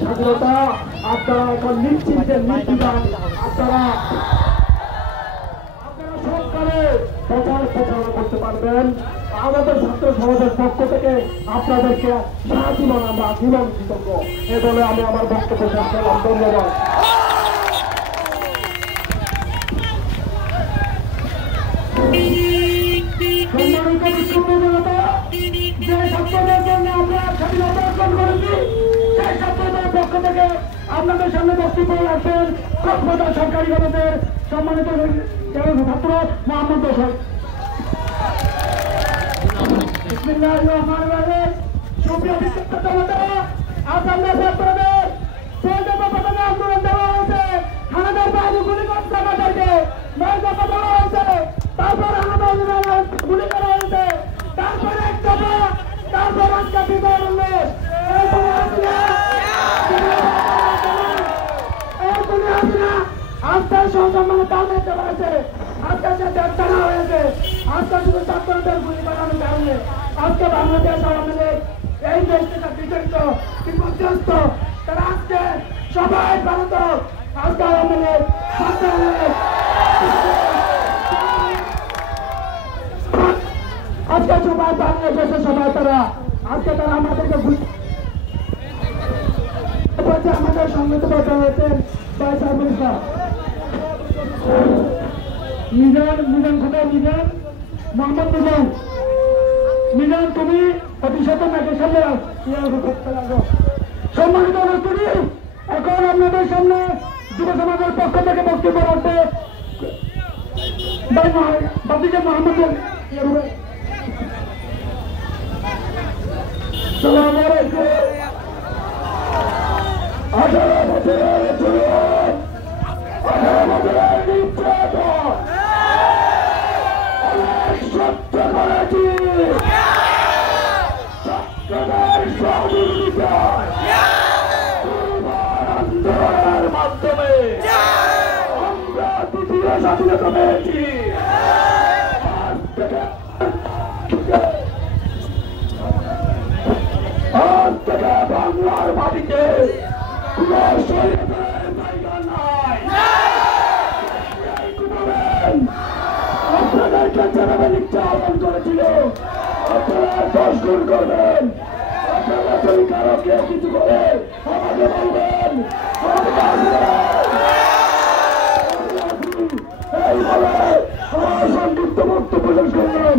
স্বাধীনতা আপনারা এখন নিশ্চিন্তে নির্বিধান আপনারা সরকারে প্রচারণা করতে পারবেন। আমাদের ছাত্র সমাজের পক্ষ থেকে আপনাদেরকে সারা জীবন আমরা জীবন কৃতজ্ঞ এ বলে আমি আমার বক্তব্য শেষ করলাম। ধন্যবাদ। সম্মানিত বিক্ষুব্ধ জনতা, যে ছাত্রদের জন্য আমরা স্বাধীনতা অর্জন করেছি সেই ছাত্রদের পক্ষ থেকে আপনাদের সামনে বক্তব্য রাখবেন কক্সবাজার সরকারি কলেজের সম্মানিত ছাত্র মোহাম্মদ হোসেন। বিসমিল্লাহির রহমানির রহিম। সুপ্রিয় বিক্ষুব্ধ জনতা, আজ আমরা ছাত্রদের প্রথমে আন্দোলন দেওয়া হয়েছে, হানাদার বাহিনী গুলি করছে আমাদেরকে, নয়দফা দেওয়া হয়েছে, তারপর আমাদের গুলি করা হয়েছে, তারপরে এক দফা, তারপর আজকে বিদায় হলো। আজকে সহসম্মানে তাদের দেওয়া হয়েছে, আজকে সে দেবতানা হয়েছে, আজকে শুধু ছাত্রদের গুলি করানোর কারণে আজকে বাংলাদেশ আওয়ামী লীগ এই দেশ থেকে বিচলিত বিপর্যস্ত। তারা আজকে সবাই ভারত আজকে আওয়ামী লীগ আজকে সবাই বাংলাদেশে সবাই তারা আজকে তারা আমাদেরকে আমাদের সঙ্গে তো কথা হয়েছেন মিজান কোথায় মিজান মোহাম্মদ মিজান তুমি প্রতিশত ম্যাচের সামনে সম্মানিত তুমি এখন আপনাদের সামনে যুব সমাজের পক্ষ থেকে বক্তব্য রাখবে বাতিজা মোহাম্মদ। সালাম আলাইকুম। 18 বছরের যুবক, 18 বছরের নির্যাতন অনেক সহ্য করেছি। ছাত্রদের সহযোগিতায় আন্দোলনের মাধ্যমে আমরা দ্বিতীয় স্বাধীনতা পেয়েছি। আজ থেকে বাংলার মাটিতে কোন শরীয়তের জায়গা নাই। আপনাদেরকে জানাবে নির্যাতন করেছিল, আপনারা 10 গুণ করবেন। আপনারা যদি কারো কেউ কিছু করে আমাকে বলবেন, এই বলে আমার সংক্ষিপ্ত বক্তব্য শেষ করলাম।